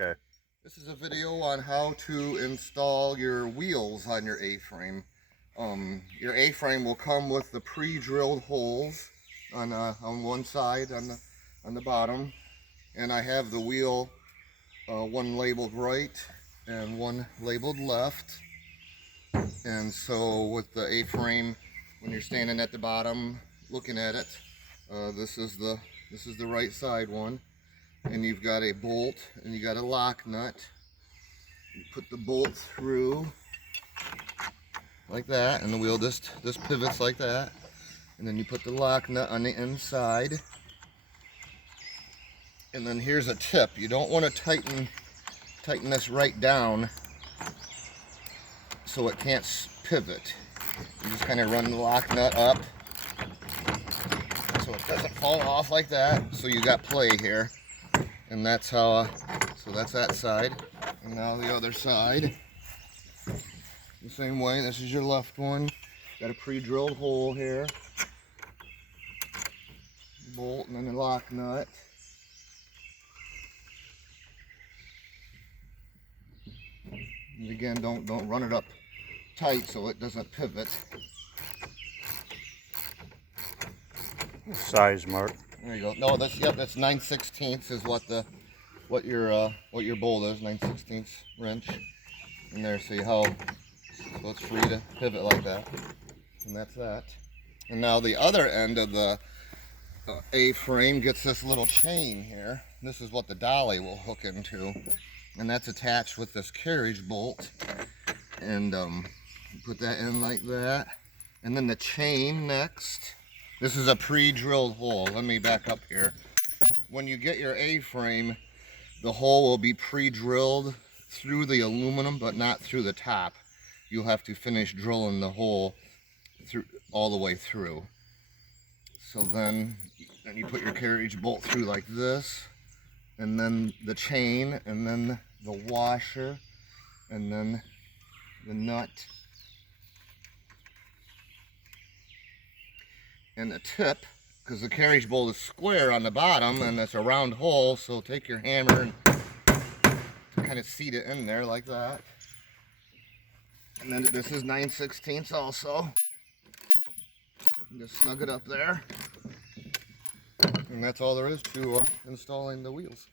Okay. This is a video on how to install your wheels on your A-frame. Your A-frame will come with the pre-drilled holes on one side on the bottom, and I have the wheel one labeled right and one labeled left. And so with the A-frame, when you're standing at the bottom looking at it, this is the right side one, and you've got a bolt and you got a lock nut. You put the bolt through like that, and the wheel just pivots like that, and then you put the lock nut on the inside. And then here's a tip: you don't want to tighten this right down so it can't pivot. You just kind of run the lock nut up so it doesn't fall off like that. So you got play here, and that's how. So that's that side, and now the other side. The same way. This is your left one. Got a pre-drilled hole here. Bolt and then the lock nut. And again, don't run it up tight so it doesn't pivot. Size mark. There you go. No, that's 9/16 is what your bolt is, 9/16 wrench. And there, see how so it's free to pivot like that. And that's that. And now the other end of the A-frame gets this little chain here. This is what the dolly will hook into, and that's attached with this carriage bolt. And put that in like that. And then the chain next. This is a pre-drilled hole. Let me back up here. When you get your A-frame, the hole will be pre-drilled through the aluminum, but not through the top. You'll have to finish drilling the hole through all the way through. So then you put your carriage bolt through like this, and then the chain, and then the washer, and then the nut, and the tip, because the carriage bolt is square on the bottom and it's a round hole, so take your hammer and kind of seat it in there like that. And then this is 9/16 also. Just snug it up there. And that's all there is to installing the wheels.